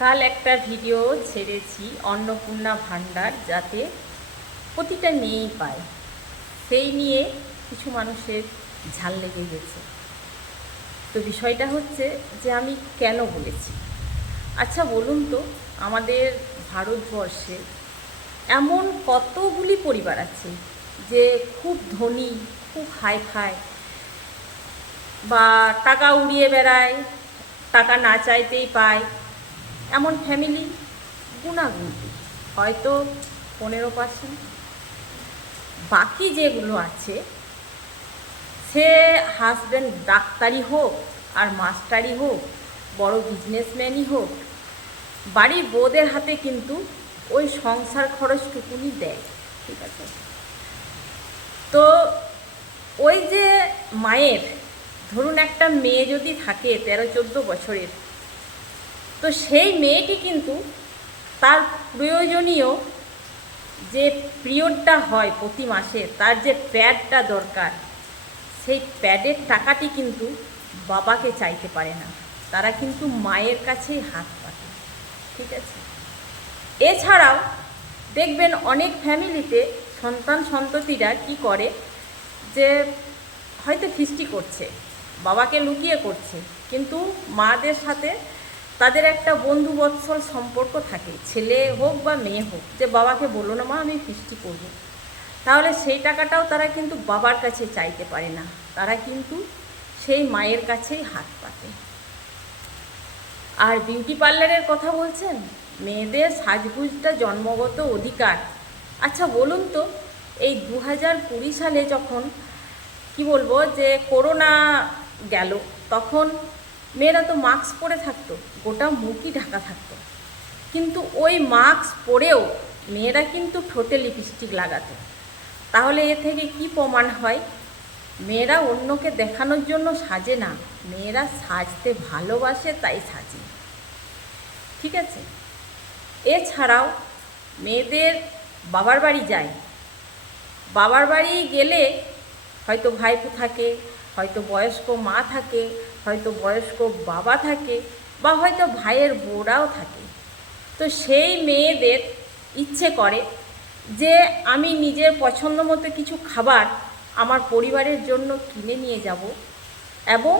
কাল একটা ভিডিও ছেড়েছি অন্নপূর্ণা ভাণ্ডার যাতে প্রতিটা মেয়েই পায়, সেই নিয়ে কিছু মানুষের ঝাল লেগে গেছে। তো বিষয়টা হচ্ছে যে আমি কেন বলেছি। আচ্ছা বলুন তো, আমাদের ভারতবর্ষে এমন কতগুলি পরিবার আছে যে খুব ধনী, খুব হাইফাই, বা টাকা উড়িয়ে বেড়ায়, টাকা না চাইতেই পায়, এমন ফ্যামিলি গুণাগুণতি হয়তো 15%। বাকি যেগুলো আছে, সে হাজব্যান্ড ডাক্তারই হোক আর মাস্টারই হোক, বড় বিজনেসম্যানই হোক, বাড়ির বউদের হাতে কিন্তু ওই সংসার খরচটুকুনি দেয়, ঠিক আছে। তো ওই যে মায়ের, ধরুন একটা মেয়ে যদি থাকে 13-14 বছরের, তো সেই মেয়েটি কিন্তু তার প্রয়োজনীয় যে পিরিয়ডটা হয় প্রতি মাসে, তার যে প্যাডটা দরকার, সেই প্যাডের টাকাটি কিন্তু বাবাকে চাইতে পারে না, তারা কিন্তু মায়ের কাছেই হাত পাতে, ঠিক আছে। এছাড়াও দেখবেন অনেক ফ্যামিলিতে সন্ততিরা কি করে, যে হয়তো ফিস্টি করছে, বাবাকে লুকিয়ে করছে, কিন্তু মাদের সাথে তাদের একটা বন্ধু বৎসল সম্পর্ক থাকে, ছেলে হোক বা মেয়ে হোক, যে বাবাকে বলো না মা, আমি ফিস্টি করব। তাহলে সেই টাকাটাও তারা কিন্তু বাবার কাছে চাইতে পারে না, তারা কিন্তু সেই মায়ের কাছেই হাত পাতে। আর বিউটি পার্লারের কথা বলছেন, মেয়েদের সাজগুজটা জন্মগত অধিকার। আচ্ছা বলুন তো, এই 2020 সালে যখন কি বলবো যে করোনা গেল, তখন মেয়েরা তো মাস্ক পরে থাকতো, গোটা মুখই ঢাকা থাকতো, কিন্তু ওই মাস্ক পরেও মেয়েরা কিন্তু ঠোঁটে লিপস্টিক লাগাতো। তাহলে এ থেকে কি প্রমাণ হয়? মেয়েরা অন্যকে দেখানোর জন্য সাজে না, মেয়েরা সাজতে ভালোবাসে, তাই সাজে, ঠিক আছে। এছাড়াও মেয়েদের বাবার বাড়ি যায়, বাবার বাড়ি গেলে হয়তো ভাইপো থাকে, হয়তো বয়স্ক মা থাকে, হয়তো বয়স্ক বাবা থাকে, বা হয়তো ভাইয়ের বউরাও থাকে। তো সেই মেয়েদের ইচ্ছে করে যে আমি নিজের পছন্দ মতো কিছু খাবার আমার পরিবারের জন্য কিনে নিয়ে যাব, এবং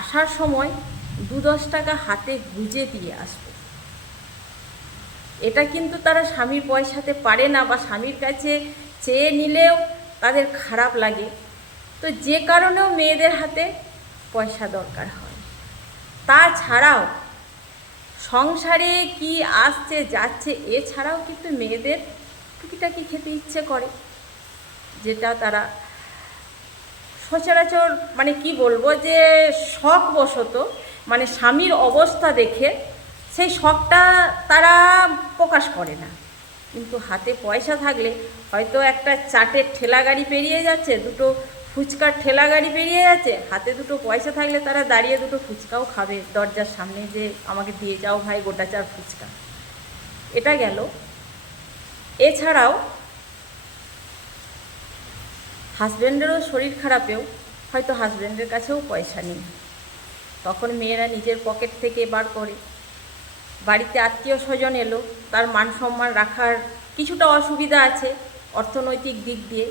আসার সময় 2-10 টাকা হাতে গুঁজে দিয়ে আসবো। এটা কিন্তু তারা স্বামীর পয়সাতে পারে না, বা স্বামীর কাছে চেয়ে নিলেও তাদের খারাপ লাগে। তো যে কারণেও মেয়েদের হাতে পয়সা দরকার হয়। তাছাড়াও সংসারে কি আসছে যাচ্ছে, এছাড়াও কিন্তু মেয়েদের টুকিটাকি খেতে ইচ্ছে করে, যেটা তারা সচরাচর মানে কি বলবো যে শখবশত, মানে স্বামীর অবস্থা দেখে সেই শখটা তারা প্রকাশ করে না। কিন্তু হাতে পয়সা থাকলে হয়তো একটা চাটের ঠেলা গাড়ি পেরিয়ে যাচ্ছে, দুটো ফুচকার ঠেলা গাড়ি পেরিয়ে যাচ্ছে, হাতে দুটো পয়সা থাকলে তারা দাঁড়িয়ে দুটো ফুচকাও খাবে দরজার সামনে, যে আমাকে দিয়ে যাও ভাই গোটা 4 ফুচকা। এটা গেল। এছাড়াও হাজব্যান্ডেরও শরীর খারাপেও হয়তো হাজব্যান্ডের কাছেও পয়সা নেই, তখন মেয়েরা নিজের পকেট থেকে বার করে। বাড়িতে আত্মীয় স্বজন এলো, তার মান সম্মান রাখার কিছুটা অসুবিধা আছে অর্থনৈতিক দিক দিয়ে,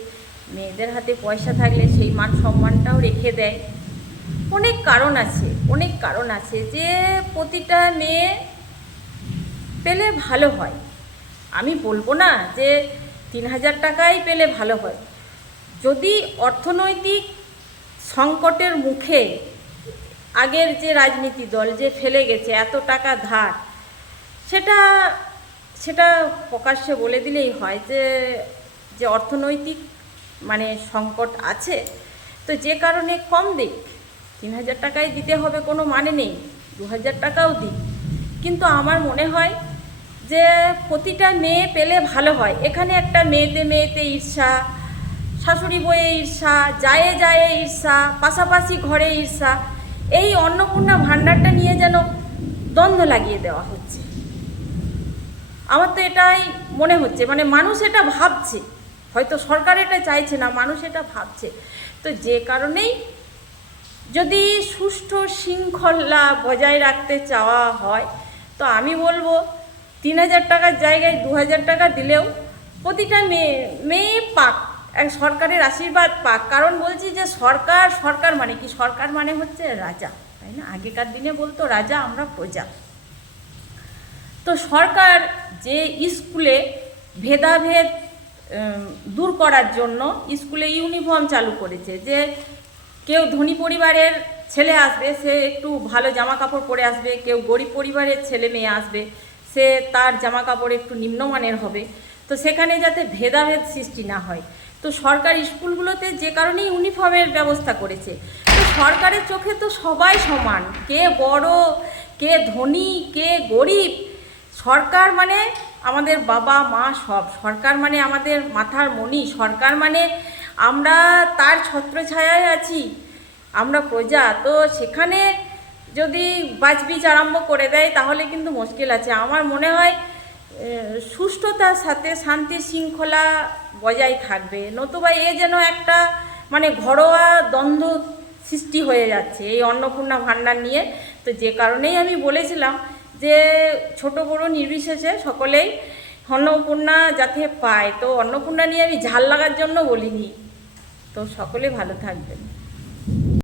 মেয়েদের হাতে পয়সা থাকলে সেই মান সম্মানটাও রেখে দেয়। অনেক কারণ আছে, অনেক কারণ আছে যে প্রতিটা মেয়ে পেলে ভালো হয়। আমি বলবো না যে 3000 টাকাই পেলে ভালো হয়। যদি অর্থনৈতিক সংকটের মুখে আগের যে রাজনীতি দল যে ফেলে গেছে এত টাকা ধার, সেটা সেটা প্রকাশ্যে বলে দিলেই হয় যে যে অর্থনৈতিক মানে সংকট আছে, তো যে কারণে কম দিক, 3000 টাকাই দিতে হবে কোনো মানে নেই, 2000 টাকাও দিক। কিন্তু আমার মনে হয় যে প্রতিটা মেয়ে পেলে ভালো হয়। এখানে একটা মেয়েতে মেয়েতে ঈর্ষা, শাশুড়ি বইয়ে ঈর্ষা, জায়ে জায়ে ঈর্ষা, পাশাপাশি ঘরে ঈর্ষা, এই অন্নপূর্ণা ভাণ্ডারটা নিয়ে যেন দ্বন্দ্ব লাগিয়ে দেওয়া হচ্ছে। আমার তো এটাই মনে হচ্ছে, মানে মানুষ এটা ভাবছে, হয়তো সরকার এটা চাইছে না, মানুষ এটা ভাবছে। তো যে কারণেই যদি সুষ্ঠু শৃঙ্খলা বজায় রাখতে চাওয়া হয়, তো আমি বলবো 3,000 টাকার জায়গায় 2,000 টাকা দিলেও প্রতিটা মেয়ে পাক, এক সরকারের আশীর্বাদ পাক। কারণ বলছি যে সরকার সরকার মানে কি, সরকার মানে হচ্ছে রাজা, তাই না? আগেকার দিনে বলতো রাজা আমরা প্রজা। তো সরকার যে স্কুলে ভেদাভেদ দূর করার জন্য স্কুলে ইউনিফর্ম চালু করেছে, যে কেউ ধনী পরিবারের ছেলে আসবে সে একটু ভালো জামা কাপড় পরে আসবে, কেউ গরিব পরিবারের ছেলে মেয়ে আসবে সে তার জামা কাপড় একটু নিম্নমানের হবে। তো সেখানে যাতে ভেদাভেদ সৃষ্টি না হয়, তো সরকার স্কুলগুলোতে যে কারণেই ইউনিফর্মের ব্যবস্থা করেছে। তো সরকারের চোখে তো সবাই সমান, কে বড় কে ধনী কে গরিব, সরকার মানে আমাদের বাবা মা সব, সরকার মানে আমাদের মাথার মণি, সরকার মানে আমরা তার ছত্রছায়ায় আছি, আমরা প্রজা। তো সেখানে যদি বাজবিজ আরম্ভ করে দেয় তাহলে কিন্তু মুশকিল আছে। আমার মনে হয় সুষ্ঠুতার সাথে শান্তি শৃঙ্খলা বজায় থাকবে, নতুবা এ যেন একটা মানে ঘরোয়া দ্বন্দ্ব সৃষ্টি হয়ে যাচ্ছে এই অন্নপূর্ণা ভাণ্ডার নিয়ে। তো যে কারণেই আমি বলেছিলাম যে ছোট বড় নির্বিশেষে সকলেই অন্নপূর্ণা যাতে পায়। তো অন্নপূর্ণা নিয়ে আমি ঝাল লাগার জন্য বলিনি। তো সকলে ভালো থাকবেন।